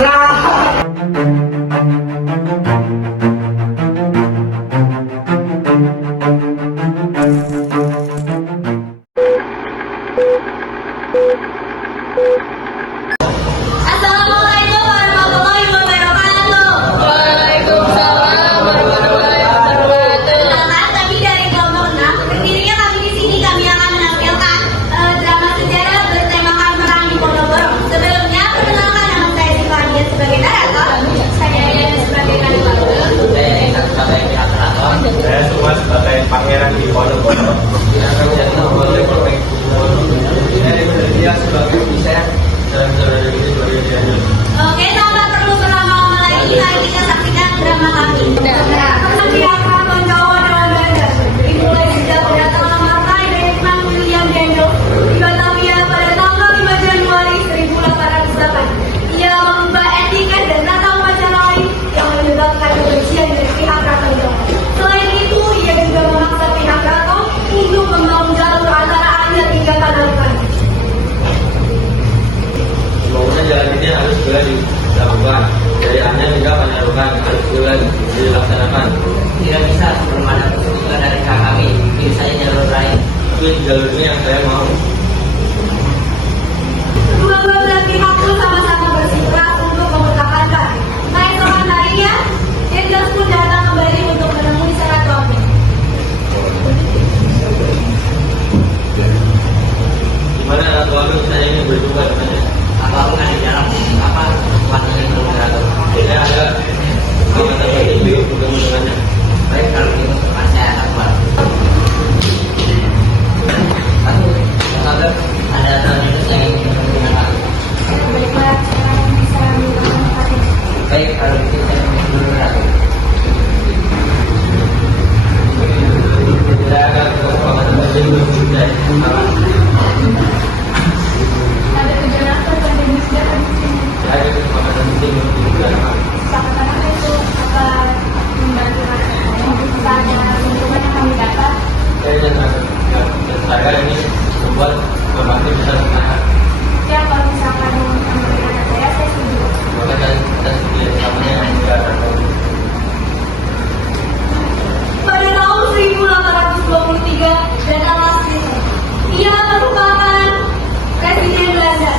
Assalamualaikum warahmatullahi wabarakatuh. Waalaikumsalam warahmatullahi wabarakatuh. Selamat kami dari kelompok 6. Berdirinya kami di sini kami akan menampilkan drama sejarah bertemakan perang di Ponorogo. Sebelumnya perkenalkan nama saya Sifania sebagai narator, saya Diana sebagai kalimator. Saya semua sebagai pangeran di Ponorogo. Saya sebagai Buset dan Oke, tanpa perlu berlama-lama lagi, mari kita saksikan drama kami. Siapa penggawa dalam bandar? Dimulai sejak kedatangan Martai dari Imam William Dendo di Batavia pada tanggal 5 Januari 1808. Ia mengubah etika dan tata upacara lain yang menyebabkan kebencian dari pihak Keraton. Selain itu, ia juga memaksa pihak Keraton untuk membangun jalur antara Anyar hingga Panarukan. pembangunan jalan ini harus segera dilakukan. Dari Anyar hingga Panarukan harus segera dilaksanakan. Tidak bisa sebelum ada keputusan dari kami, pilih saja jalur lain. Tapi jalur ini yang saya mau. Kedua belah pihak pun sama-sama bersikeras untuk mempertahankan. Keesokan harinya, Jenderal pun datang kembali untuk menemui Saratobi. Di mana anak suami saya ini berjumpa dengannya? Apapun ada di dalam apa wanita yang belum beratur. Tidak ada anggota PDIP bertemu dengannya. Baik kalau itu saya akan keluar. Satu, ada tahun itu saya ingin bertemu dengan Pak. Baik kalau itu saya ingin beratur. Tidak ada kesepakatan PDIP belum selesai. Ada tujuan apa pada musda di sini? Tidak ada kesepakatan PDIP belum selesai. Kesepakatan apa itu? Apa membantu misalnya lingkungan yang kami dapat? Saya ini membuat membantu besar masyarakat. Ya kalau misalkan memberikan saya setuju. Maka kita sedia samanya yang tidak ada. Pada tahun 1823 dan alas itu, ia merupakan Presiden Belanda.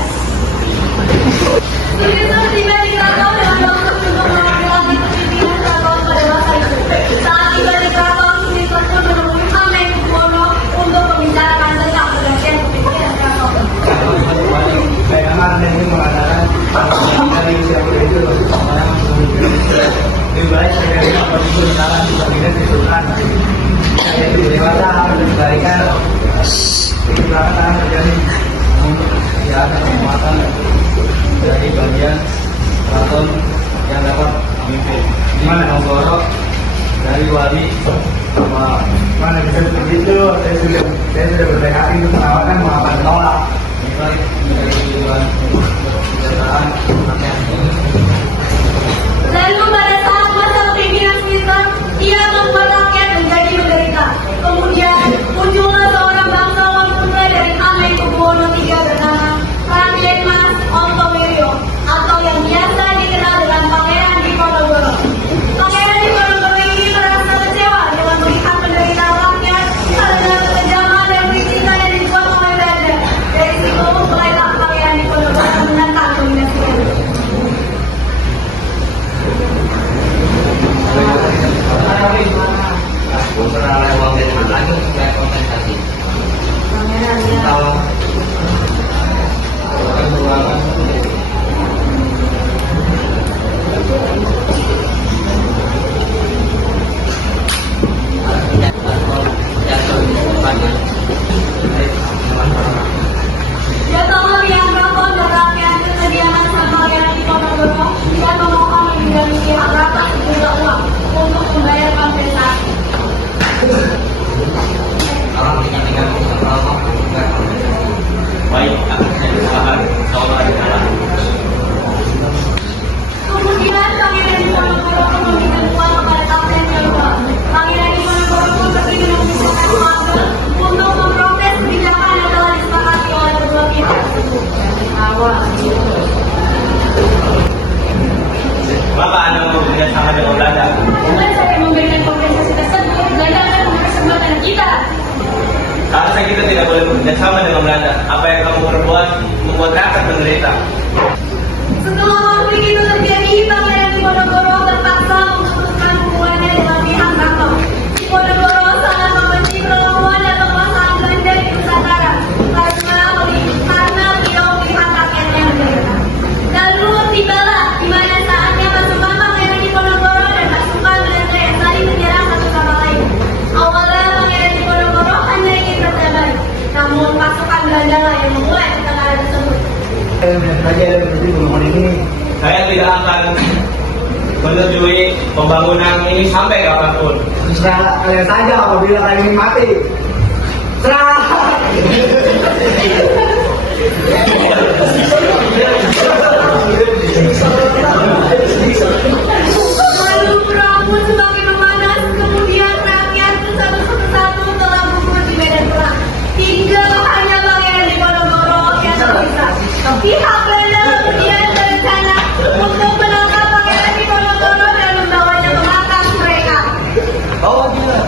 Silinder tiba di Keraton dengan maksud untuk mengambil lagi kepimpinan Keraton pada masa itu. Saat tiba di Keraton, Silinder pun menemui Hamengkubuwono untuk membicarakan tentang pergantian kepimpinan Keraton. Baik, aman ini mengatakan dari siapa itu lebih baik saya apa itu salah dibandingkan kesultanan. Saya itu dewasa harus dikembalikan. Itu belakang terjadi ya ada penguatan dari bagian keraton yang dapat memimpin. Gimana Nogoro dari wali mana bisa seperti itu? Saya sudah bertekad untuk menawarkan maafan tolak. Baik dari tujuan kesejahteraan rakyat. Lalu pada saat masa kepimpinan Silinder, ia membuat rakyat menjadi menderita. Kemudian muncullah seorang bangsawan muda dari Hamengkubuwono III bernama Raden Mas Ontowirio atau yang biasa dikenal dengan Pangeran Diponegoro. Pangeran Diponegoro ini merasa kecewa dengan melihat penderitaan rakyat karena kekejaman dan perizinan yang dibuat oleh Belanda. Dari situ mulailah Pangeran Diponegoro menentang dominasi Belanda. bersama dengan Belanda. Dengan saya memberikan kompensasi tersebut, Belanda akan mempersembahkan kita. Harusnya kita tidak boleh bekerja sama dengan Belanda. Apa yang kamu perbuat membuat rakyat menderita. Setelah konflik itu terjadi, Pangeran Diponegoro terpaksa memutuskan hubungannya dengan pihak Batam. Diponegoro sangat membenci perlakuan dan penguasaan Belanda di Nusantara karena beliau melihat rakyatnya menderita. Lalu tibalah di mana saatnya pasukan Pangeran Diponegoro dan pasukan Belanda yang saling menyerang satu sama lain. Awalnya Pangeran Diponegoro hanya ingin berdamai, namun pasukan Belanda lah yang memulai pertengkaran tersebut. Saja ada berarti bangunan ini. Saya tidak akan menyetujui pembangunan ini sampai kapanpun. Terserah kalian saja apabila kalian ingin mati. Serah. Lalu berambut semakin memanas, kemudian rakyat satu-satu telah gugur di medan perang. Hingga hanya Pangeran Diponegoro yang tersisa. Pihak Belanda kemudian berencana untuk menangkap Pangeran Diponegoro dan membawanya ke markas mereka. Oh gila.